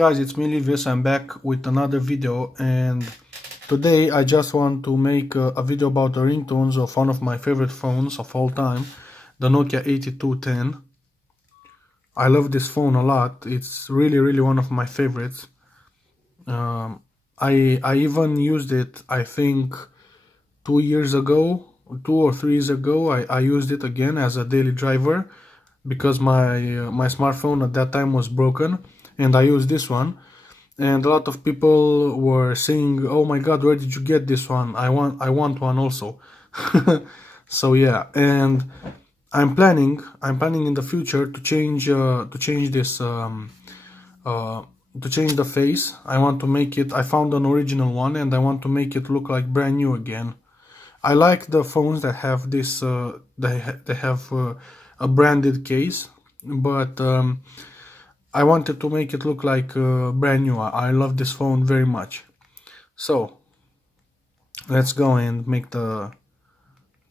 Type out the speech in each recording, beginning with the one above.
Guys, it's me Livius. I'm back with another video, and today I just want to make a video about the ringtones of one of my favorite phones of all time, the Nokia 8210. I love this phone a lot. It's really one of my favorites. Um, I even used it, I think 2 years ago, 2 or 3 years ago. I used it again as a daily driver because my smartphone at that time was broken, and I used this one. And a lot of people were saying, "Oh my God, where did you get this one? I want one also." So yeah, and I'm planning in the future to change this uh, to change the face. I want to make it. I found an original one, and I want to make it look like brand new again. I like the phones that have this. They have a branded case, but I wanted to make it look like brand new. I love this phone very much. So let's go and make the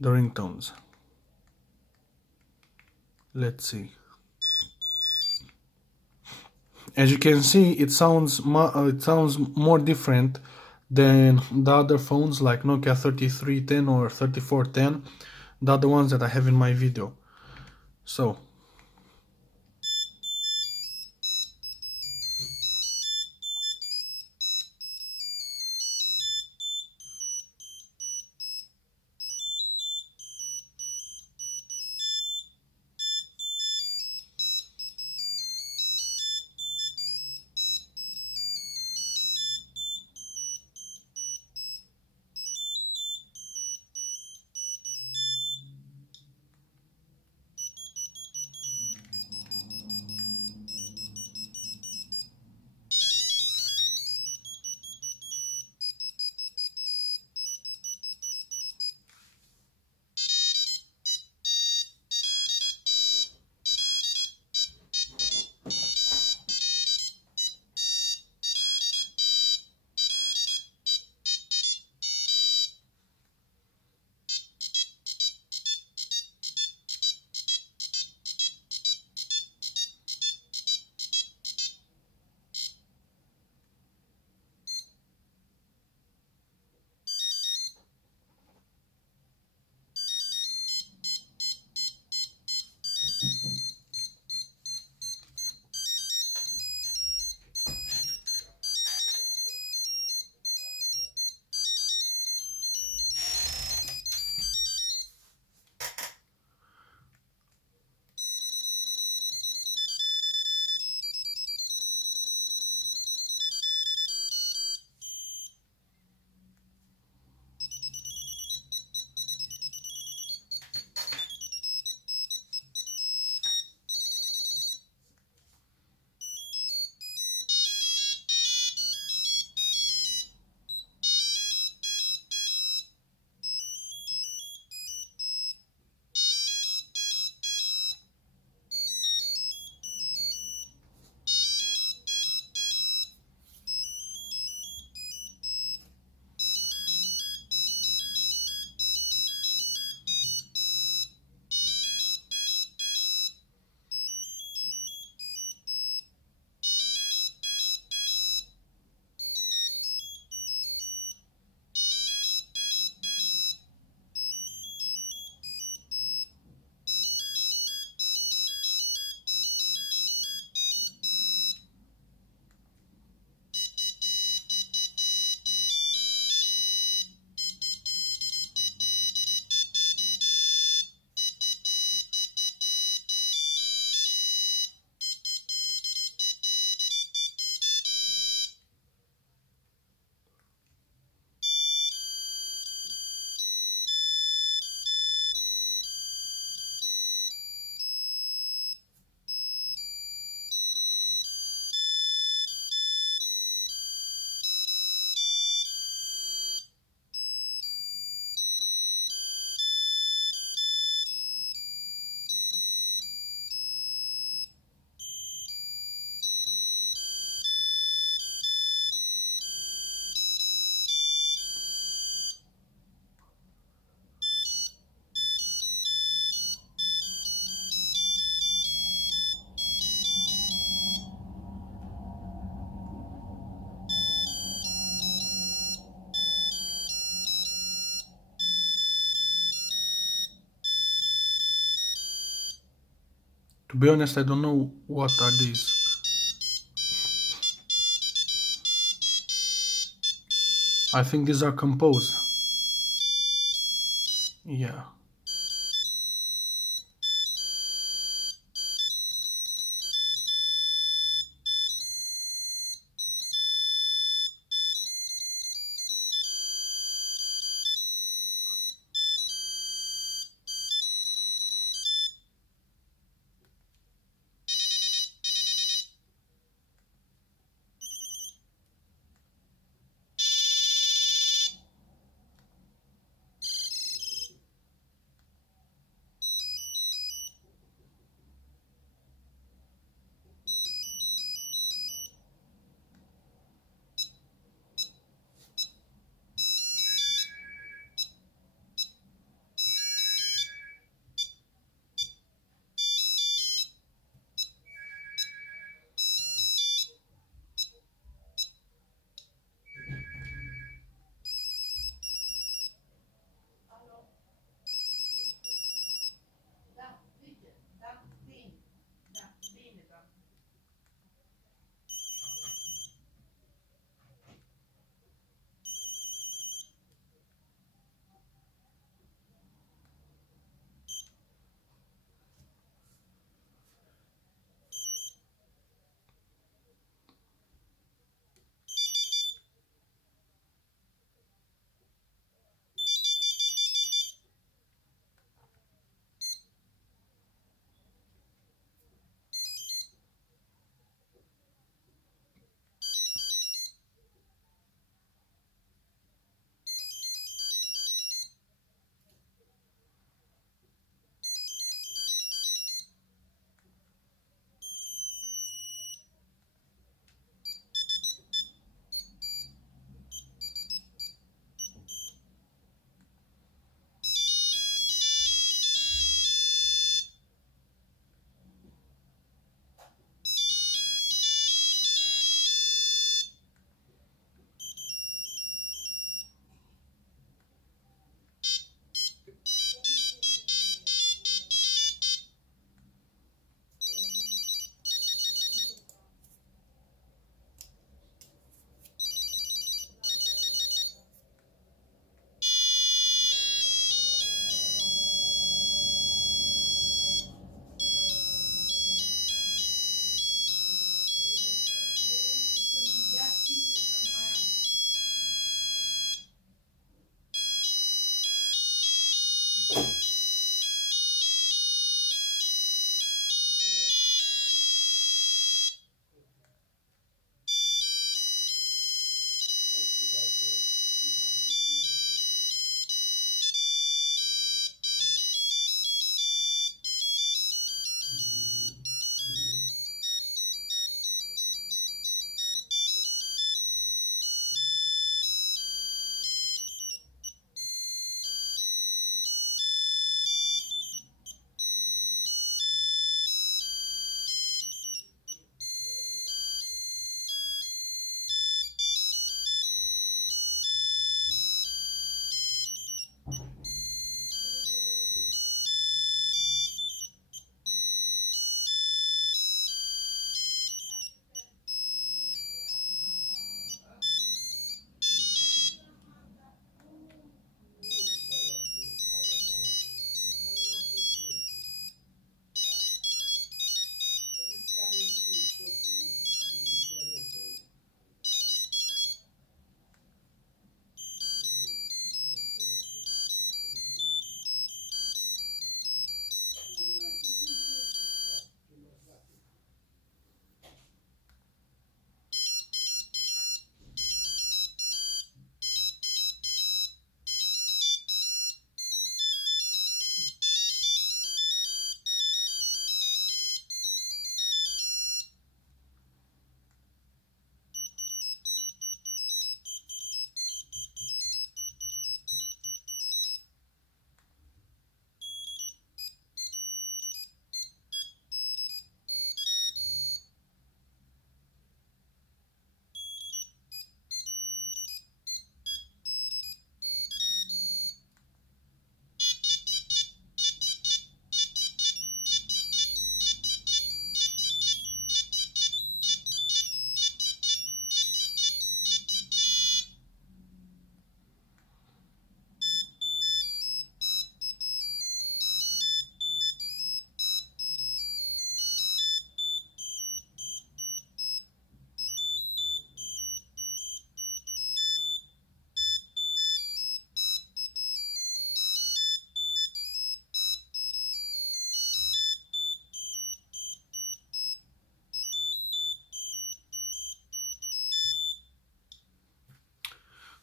ringtones. Let's see. As you can see, it sounds more different than the other phones like Nokia 3310 or 3410, the other ones that I have in my video. So To be honest, I don't know what are these. I think these are composed. Yeah.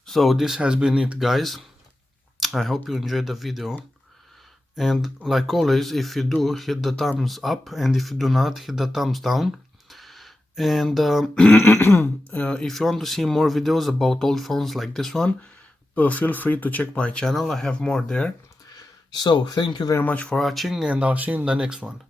So this has been it, guys. I hope you enjoyed the video, and like always, if you do, hit the thumbs up, and if you do not, hit the thumbs down. And if you want to see more videos about old phones like this one, feel free to check my channel. I have more there. So thank you very much for watching, and I'll see you in the next one.